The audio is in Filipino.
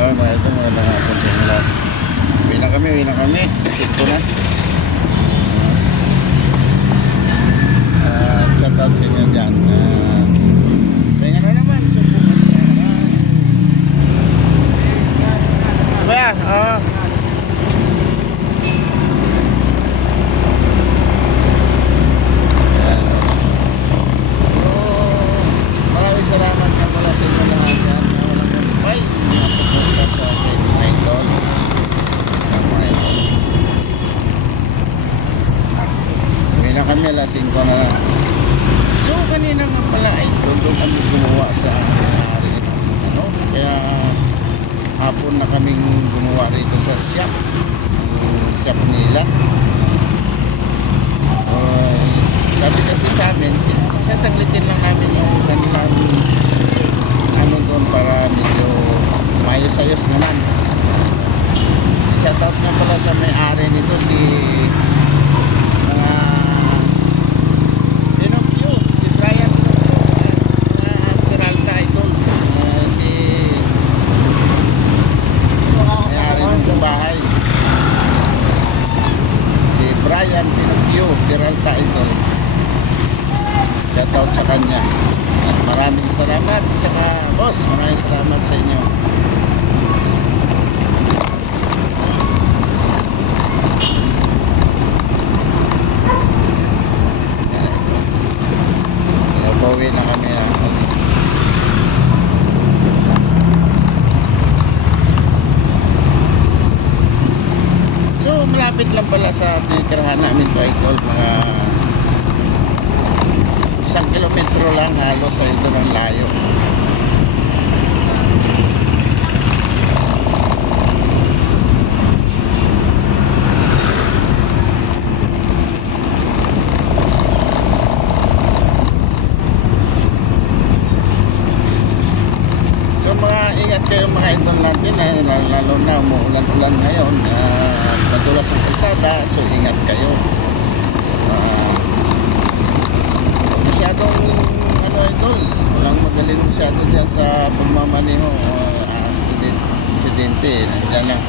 So mga ito, magandang hapon sa inyo lahat. Uwi na kami. Sito na. Shout out sa inyo dyan. Kaya na naman, sumpumas na naman. Kuya, maraming salamat na mula sa inyo lahat yan. Walang magbay. Nakapunta sa akin mga idol. Uwi na kami, alas 5 na lang. So kanina nga pala ay doon kami gumawa sa ari ano, kaya hapon na kaming gumawa rito sa shop, yung shop nila. Sabi kasi sa amin, sasaglitin lang namin yung kanilang ano doon para medyo mayos-ayos naman. Shoutout nga pala sa may-ari nito, si Brian Pinocchio, Peralta ito. Shoutout sa kanya. At maraming salamat sa boss. Maraming salamat sa inyo. Pauwi na kami. So malapit lang pala sa tinitirhan namin to idol, mga 1 kilometro lang halos sa ito ng layo. So mga ingat kayo mga idol natin, lalo na umuulan-ulan ngayon. Madulas ang kalsada, so ingat kayo. Masyadong ano idol, walang magaling masyado dyan sa pagmamaneho. Aksidente, nandiyan lang.